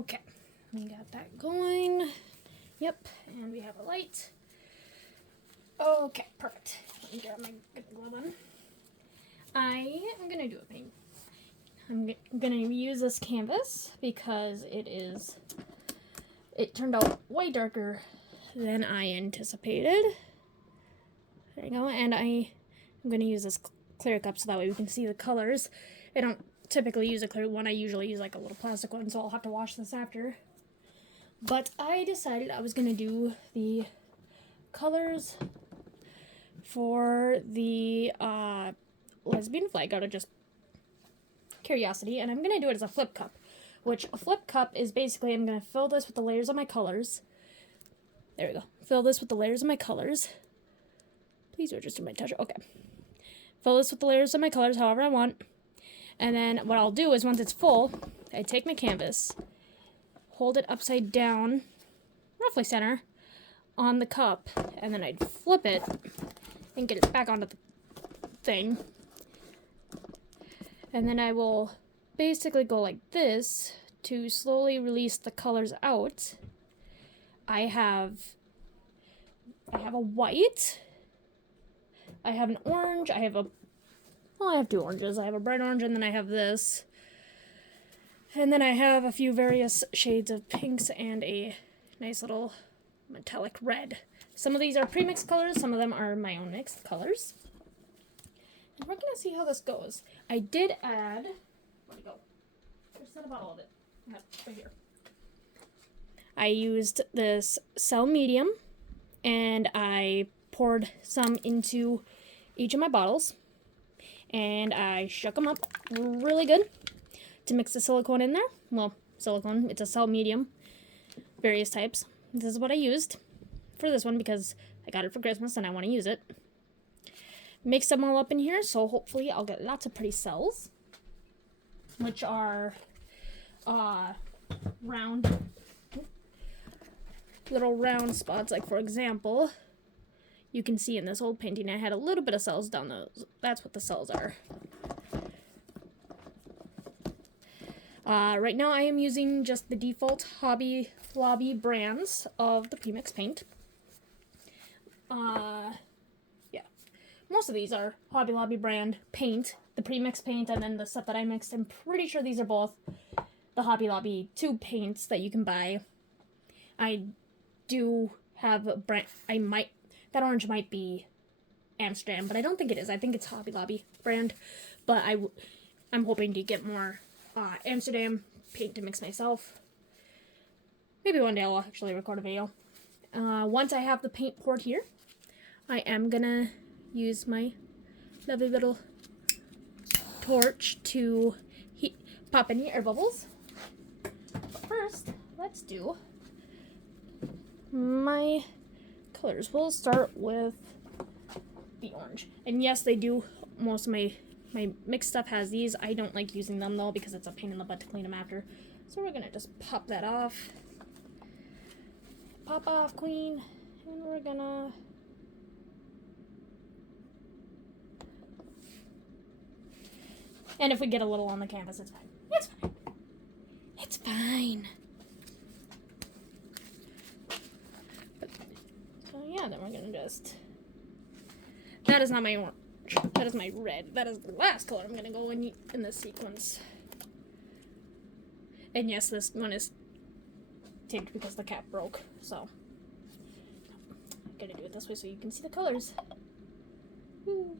Okay, we got that going. Yep, and we have a light. Okay, perfect. Let me grab my glove on. I am gonna do a paint. I'm gonna use this canvas because it turned out way darker than I anticipated. There you go, and I'm gonna use this clear cup so that way we can see the colors. I don't typically use a clear one. I usually use like a little plastic one, so I'll have to wash this after. But I decided I was gonna do the colors for the lesbian flag out of just curiosity, and I'm gonna do it as a flip cup, which a flip cup is basically I'm gonna fill this with the layers of my colors. There we go. Fill this with the layers of my colors. Please register my touch. Okay. Fill this with the layers of my colors however I want. And then what I'll do is once it's full, I take my canvas, hold it upside down, roughly center, on the cup, and then I'd flip it and get it back onto the thing. And then I will basically go like this to slowly release the colors out. I have a white, I have an orange, I have two oranges. I have a bright orange, and then I have this. And then I have a few various shades of pinks and a nice little metallic red. Some of these are pre-mixed colors, some of them are my own mixed colors. And we're going to see how this goes. I did add... Where'd it go? There's not about all of it. Right here. I used this Cell Medium, and I poured some into each of my bottles. And I shook them up really good to mix the silicone in there. Well, silicone, it's a Cell Medium, various types. This is what I used for this one because I got it for Christmas and I want to use it. Mix them all up in here, so hopefully I'll get lots of pretty cells, which are round, little round spots. Like for example, you can see in this old painting I had a little bit of cells down those. That's what the cells are. Right now I am using just the default Hobby Lobby brands of the premix paint. Yeah. Most of these are Hobby Lobby brand paint, the premix paint, and then the stuff that I mixed. I'm pretty sure these are both the Hobby Lobby tube paints that you can buy. I do have a brand, that orange might be Amsterdam, but I don't think it is. I think it's Hobby Lobby brand, but I'm hoping to get more Amsterdam paint to mix myself. Maybe one day I'll actually record a video. Once I have the paint poured here, I am gonna use my lovely little torch to pop any air bubbles. But first, let's do my colors. We'll start with the orange. And yes, they do, most of my mixed stuff has these. I don't like using them though because it's a pain in the butt to clean them after. So we're gonna just pop that off. Pop off, queen. And we're gonna... And if we get a little on the canvas, it's fine. It's fine. It's fine. So yeah, then we're gonna just... That is not my orange. That is my red. That is the last color I'm gonna go in this sequence. And yes, this one is taped because the cap broke, so I'm gonna do it this way so you can see the colors. Woo.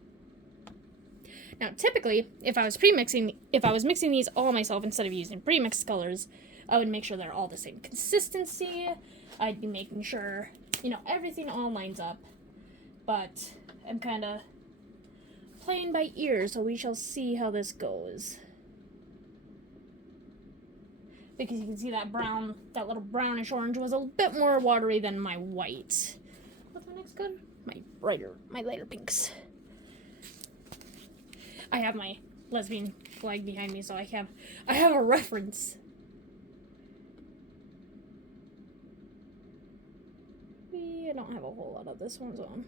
Now, typically, if I was mixing these all myself instead of using pre-mixed colors, I would make sure they're all the same consistency. I'd be making sure, everything all lines up. But I'm kind of playing by ear, so we shall see how this goes. Because you can see that little brownish orange was a bit more watery than my white. What's my next color? My lighter pinks. I have my lesbian flag behind me, so I have a reference. I don't have a whole lot of this one, so.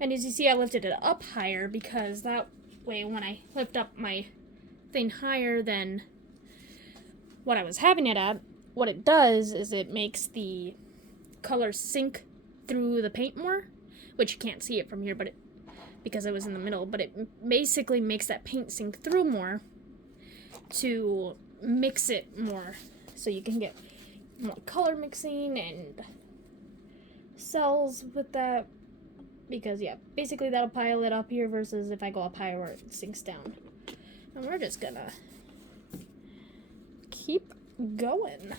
And as you see, I lifted it up higher because that way when I lift up my anything higher than what I was having it at, what it does is it makes the color sink through the paint more, which you can't see it from here, but because it was in the middle, but it basically makes that paint sink through more to mix it more, so you can get more color mixing and cells with that, because yeah, basically that'll pile it up here versus if I go up higher where it sinks down. And we're just gonna keep going.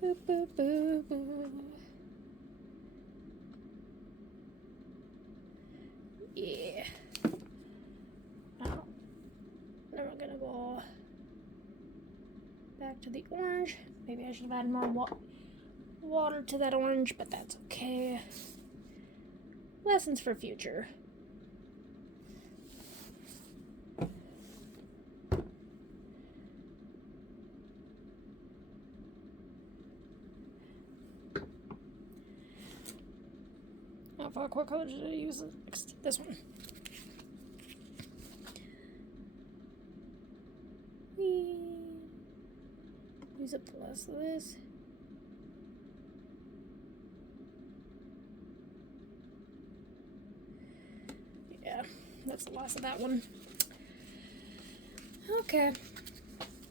Boo, boo, boo, boo. Yeah. Now, then we're gonna go back to the orange. Maybe I should have added more water to that orange, but that's okay. Lessons for future. Oh fuck, what color did I use next? This one. Use up the last of this. Yeah, that's the last of that one. Okay.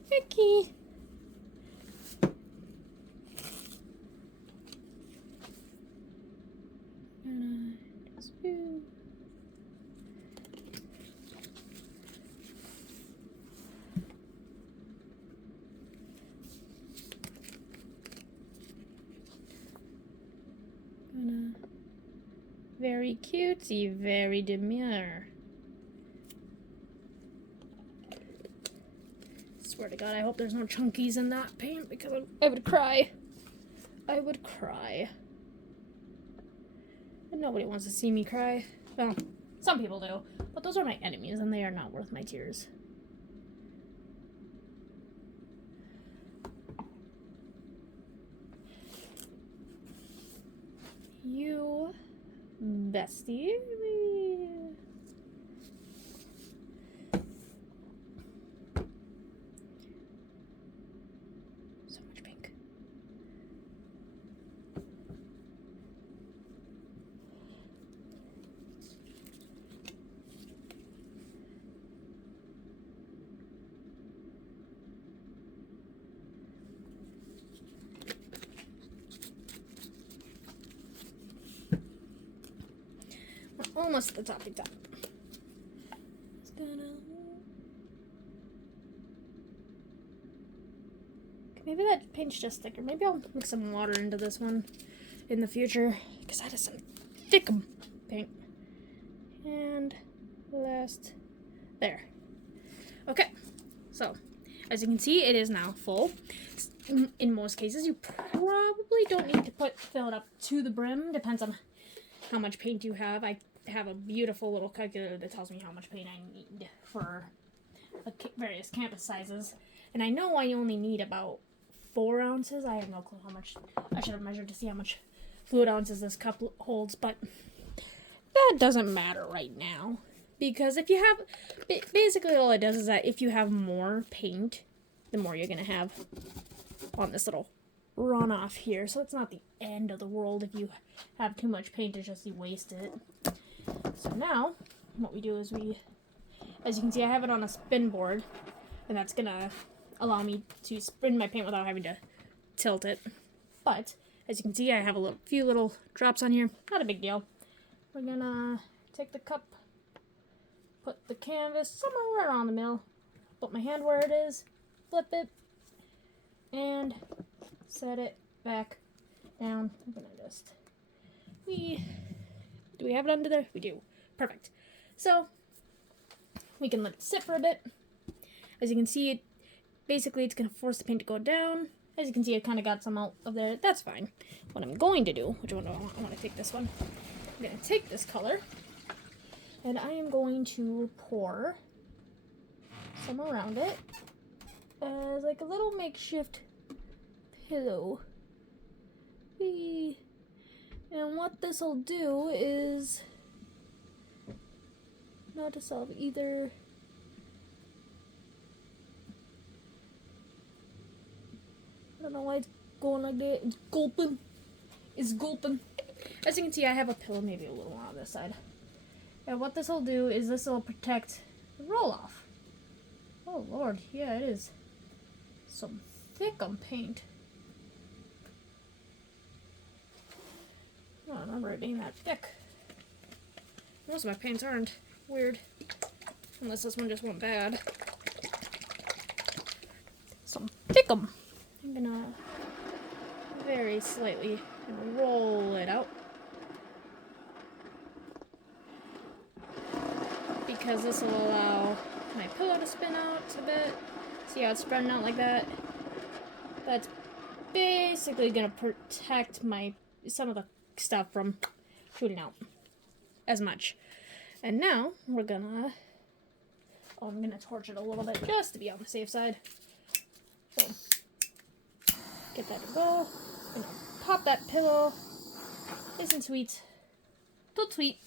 Vicky. Very cutesy, very demure. Swear to God, I hope there's no chunkies in that paint because I would cry. I would cry. And nobody wants to see me cry. Well, some people do, but those are my enemies and they are not worth my tears. You bestie. So much pink. Almost at the toppy top. Maybe that paint's just thicker. Maybe I'll mix some water into this one in the future, because that is some thick paint. And last, there. Okay, so as you can see, it is now full. In most cases, you probably don't need to fill it up to the brim. Depends on how much paint you have. I have a beautiful little calculator that tells me how much paint I need for various campus sizes. And I know I only need about 4 ounces. I have no clue how much. I should have measured to see how much fluid ounces this cup holds, but that doesn't matter right now. Because if you have, basically all it does is that if you have more paint, the more you're going to have on this little runoff here. So it's not the end of the world if you have too much paint, it's just you waste it. So now, what we do is as you can see, I have it on a spin board, and that's gonna allow me to spin my paint without having to tilt it. But, as you can see, I have a few little drops on here. Not a big deal. We're gonna take the cup, put the canvas somewhere around the middle, put my hand where it is, flip it, and set it back down. I'm gonna just... Do we have it under there? We do. Perfect. So, we can let it sit for a bit. As you can see, basically it's going to force the paint to go down. As you can see, I kind of got some out of there. That's fine. What I'm going to do, which one do I want? I want to take this one. I'm going to take this color, and I am going to pour some around it as like a little makeshift pillow. Whee. And what this will do is not to solve either. I don't know why it's going like that. It's gulping. It's gulping. As you can see, I have a pillow maybe a little on this side. And what this will do is this will protect the roll-off. Oh lord, yeah, it is some thickum paint. I don't remember it being that thick. Most of my paints aren't. Weird. Unless this one just went bad. Some thickum. I'm gonna very slightly roll it out. Because this will allow my pillow to spin out a bit. See how it's spreading out like that? That's basically gonna protect some of the stuff from shooting out as much. And now we're gonna, I'm gonna torch it a little bit just to be on the safe side. So get that to go. I'm gonna pop that pillow. Nice and sweet. Too sweet.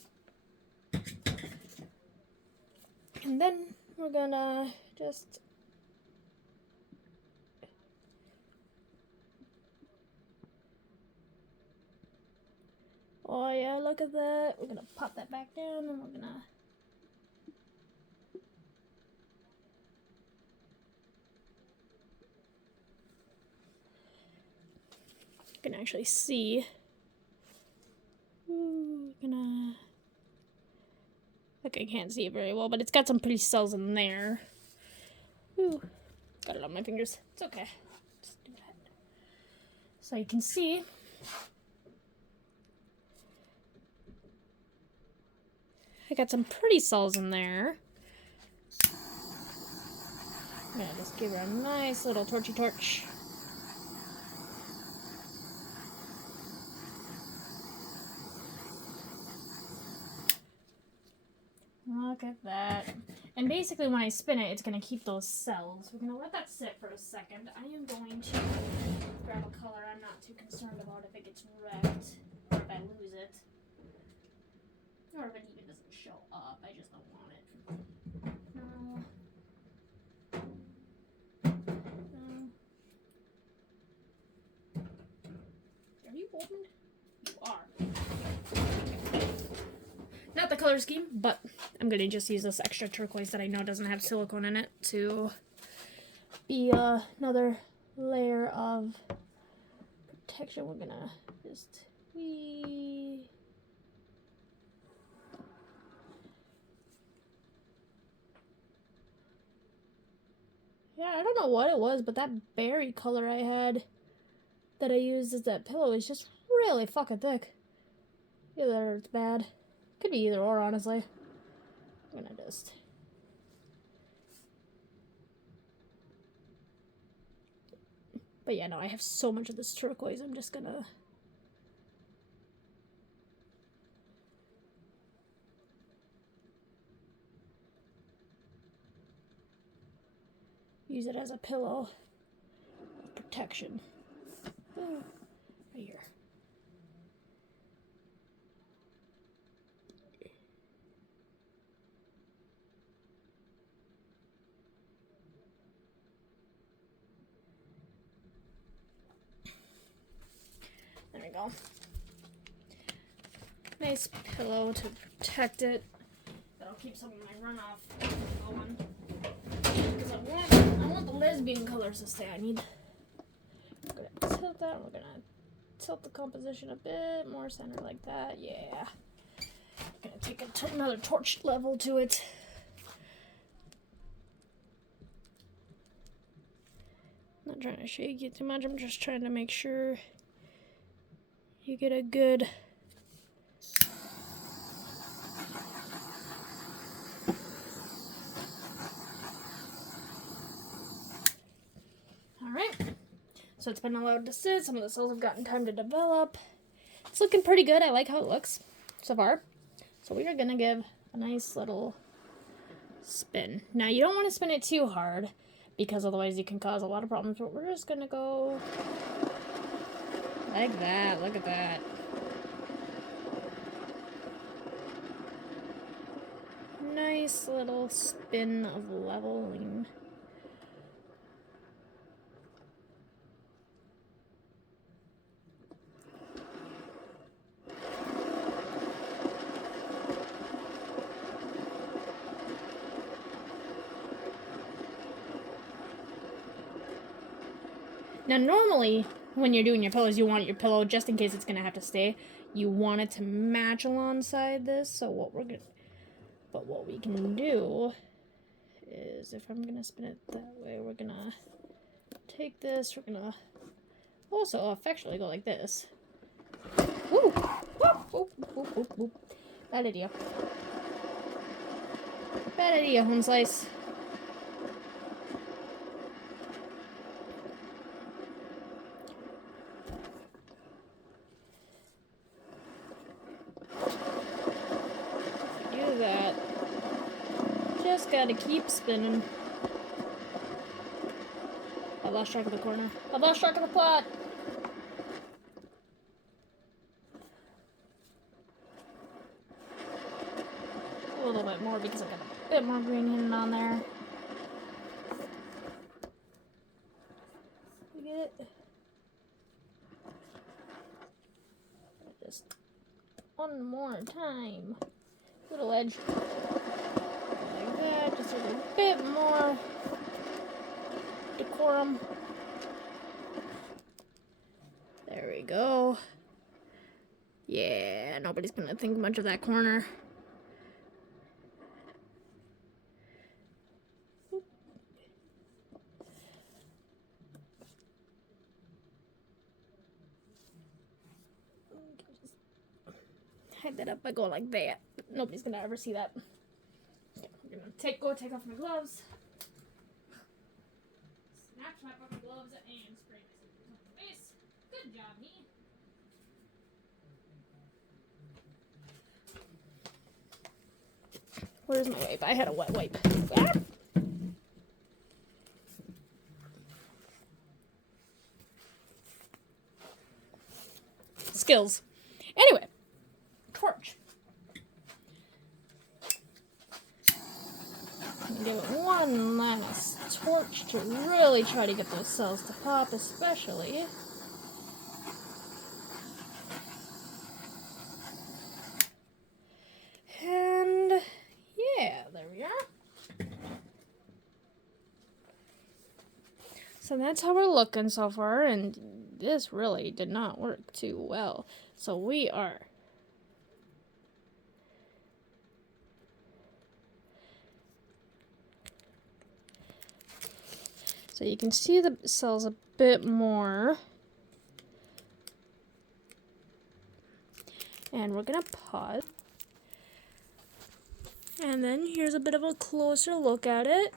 And then we're gonna just oh yeah, look at that. We're gonna pop that back down and we're gonna you can actually see. Okay, I can't see it very well, but it's got some pretty cells in there. Ooh, got it on my fingers. It's okay. Just do that. So you can see. I got some pretty cells in there. I'm gonna just give her a nice little torchy torch. Look at that. And basically when I spin it, it's going to keep those cells. We're going to let that sit for a second. I am going to grab a color I'm not too concerned about if it gets wrecked or if I lose it. Or if it even doesn't show up. I just don't want it. No. Are you opened? You are. Not the color scheme, but I'm going to just use this extra turquoise that I know doesn't have silicone in it to be another layer of protection. We're going to just... Yeah, I don't know what it was, but that berry color I had that I used as that pillow is just really fucking thick. Either it's bad. Could be either or, honestly. I'm gonna just... But yeah, no, I have so much of this turquoise, I'm just gonna... use it as a pillow. Protection. Right here. There we go. Nice pillow to protect it. That'll keep some of my runoff going. Because I want the lesbian colors to stay. We're gonna tilt that. We're gonna tilt the composition a bit more center like that. Yeah. Gonna take another torch level to it. Not trying to shake it too much. I'm just trying to make sure you get a good... Alright. So it's been allowed to sit. Some of the cells have gotten time to develop. It's looking pretty good. I like how it looks so far. So we are going to give a nice little spin. Now you don't want to spin it too hard because otherwise you can cause a lot of problems, but we're just gonna go like that. Look at that. Nice little spin of leveling. Now normally, when you're doing your pillows, you want your pillow, just in case it's gonna have to stay, you want it to match alongside this. So what we can do is, if I'm gonna spin it that way, we're gonna take this, we're gonna also affectionately go like this. Woo! Whoop, whoop, whoop, whoop, whoop. Bad idea. Bad idea, home slice. Do that. Just gotta keep spinning. I lost track of the corner. I lost track of the plot. A little bit more because I got a bit more green hidden on there. You get it? Just one more time. Little edge. Like that. Just a little bit more decorum. There we go. Yeah, nobody's gonna think much of that corner. Hide that up by going like that. Nobody's gonna ever see that. Okay, I'm gonna take off my gloves. Snapshot off my gloves and spray myself on my face. Good job, me. Where's my wipe? I had a wet wipe. Ah! Skills. Anyway, torch. Give it one last torch to really try to get those cells to pop, especially. And yeah, there we are. So that's how we're looking so far, and this really did not work too well. So we are so you can see the cells a bit more. And we're gonna pause. And then here's a bit of a closer look at it.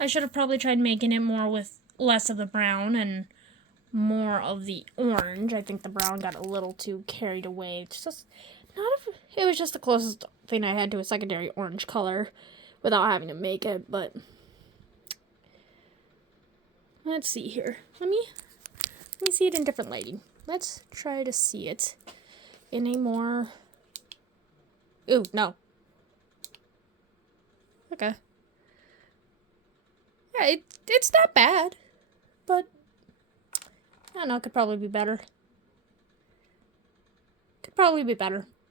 I should have probably tried making it more with less of the brown and more of the orange. I think the brown got a little too carried away. It's just it was just the closest thing I had to a secondary orange color without having to make it, but let's see here. Let me see it in different lighting. Let's try to see it in a more... Ooh, no. Okay. Yeah, it's not bad, but I don't know, it could probably be better. Could probably be better.